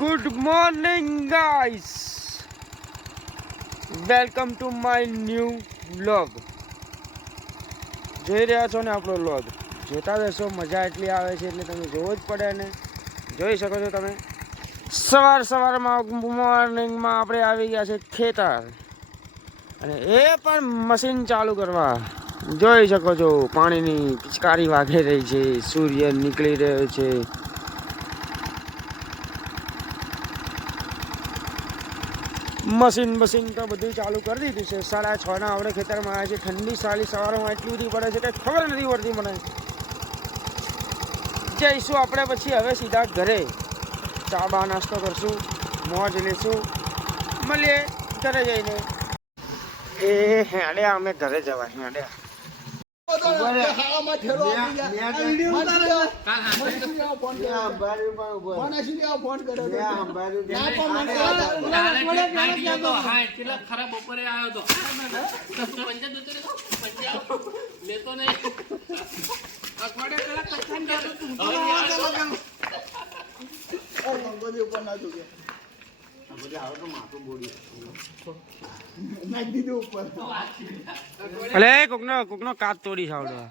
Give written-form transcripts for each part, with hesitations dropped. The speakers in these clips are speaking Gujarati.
Good morning guys, welcome to my new vlog. જોઈ રહ્યા છો ને આપણો વ્લોગ, જોતા રહેશો. મજા એટલી આવે છે એટલે તમે જોવો જ પડે. ને જોઈ શકો છો તમે, સવારમાં મોર્નિંગમાં આપણે આવી ગયા છે ખેતર, અને એ પણ મશીન ચાલુ કરવા. જોઈ શકો છો પાણીની પિચકારી વાગી રહી છે, સૂર્ય નીકળી રહ્યો છે. મશીન તો બધું ચાલુ કરી દીધું છે. 6:30 આપણે ખેતરમાં આવ્યા છે. ઠંડી સાલી સવારમાં એટલી બધી પડે છે કે ખબર નથી પડતી મને. જઈશું આપણે પછી હવે સીધા ઘરે, ચા બા નાસ્તો કરશું, મોજ લેશું. મળીએ ઘરે જઈને. એ હેડ્યા અમે ઘરે જવા. હેડ્યા ખરાબ બપોરે આવ્યો તો લેતો નહીં. અલે કોકનો કાચ તોડી સાવડવા.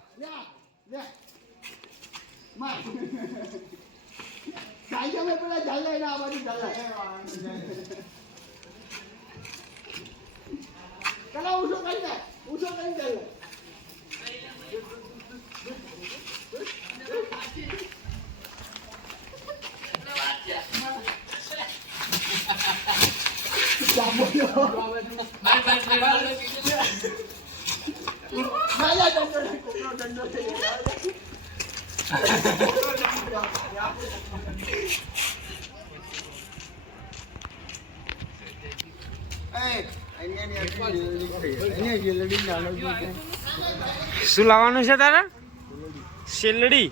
શું લાવવાનું છે તારે? શેલડી.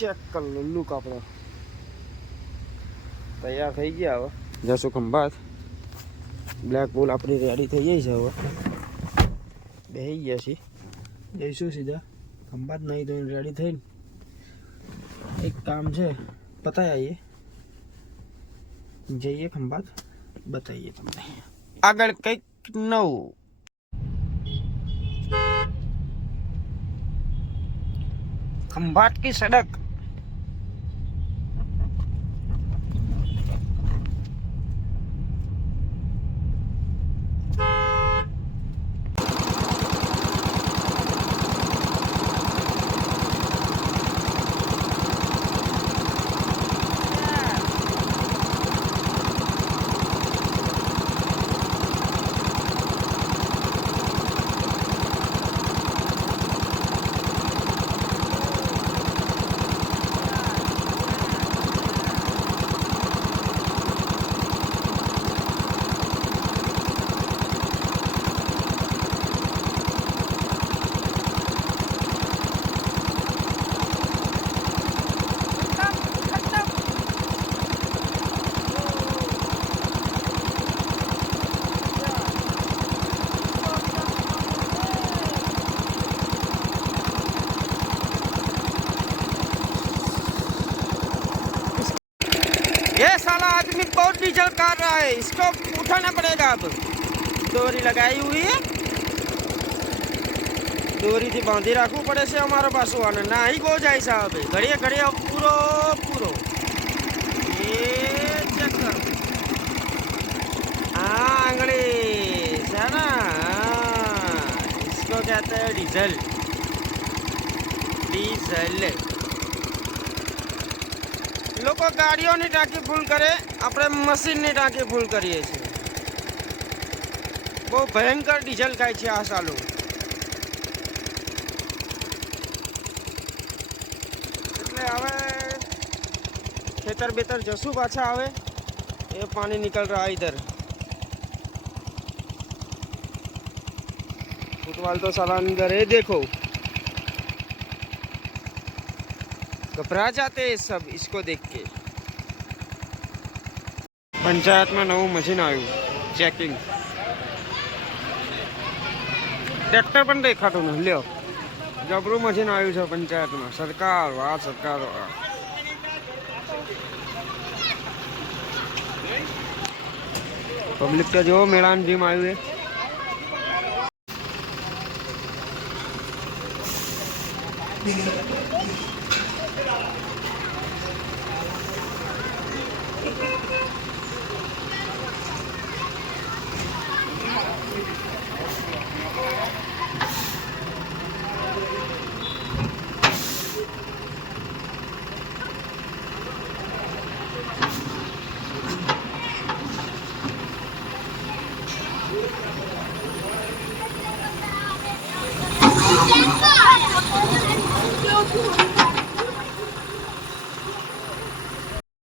ચેક કર લો લુક આપણો. તૈયાર થઈ ગયા. હવે જશું ખંભાત. બ્લેક બોલ આપણી રેડી થઈ જાય છે. હવે બેસી ગયા છીએ, જઈશું સીધા ખંભાત. નહીં તો રેડી થઈને એક કામ છે, પતાવી આવીએ. જઈએ ખંભાત, બતાવીએ તમને આગળ કંઈક નવું. खंभात की सड़क. ये साला आदमी बहुत डीजल काट रहा है, इसको उठाना पड़ेगा. अब दोरी लगाई हुई है, दोरी थी बांधी રાખવું પડે છે અમારો પાછો. આને નાહી ગો જાય સાહેબ, ઘડીએ પૂરો એ ચેક કરો. हाँ आंगड़ी है ना, इसको कहते हैं डीजल. લોકો ગાડીઓની ટાંકી ફૂલ કરે, આપણે મશીનની ટાંકી ફૂલ કરીએ છીએ. બહુ ભયંકર ડીઝલ ખાય છે આ સાલું. એટલે હવે ખેતર બેતર જશું પાછા. આવે એ પાણી निकल रहा है इधर. फुटबॉल तो साला अंदर है, देखो घबरा जाते हैं सब इसको देख के. પંચાયતમાં નવું મશીન આવ્યું ચેકિંગ. ટ્રેક્ટર પણ દેખાતું નથી. લ્યો, જબરું મશીન આવ્યું છે પંચાયતમાં. સરકાર, વાહ સરકાર વાહ. પબ્લિક તો જો મેળાની જેમ આવ્યું છે.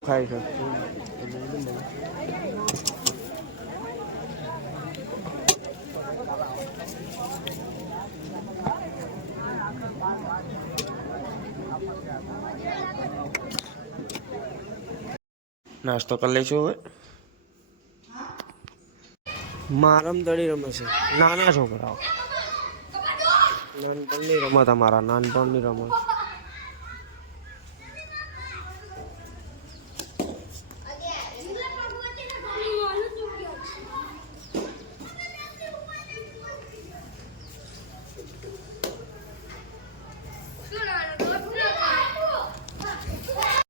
ખાઈ છે નાસ્તો કરી લઈશું હવે. મારમ દડી રમે છે નાના છોકરાઓ. નાનપણની રમત, અમારા નાનપણની રમત.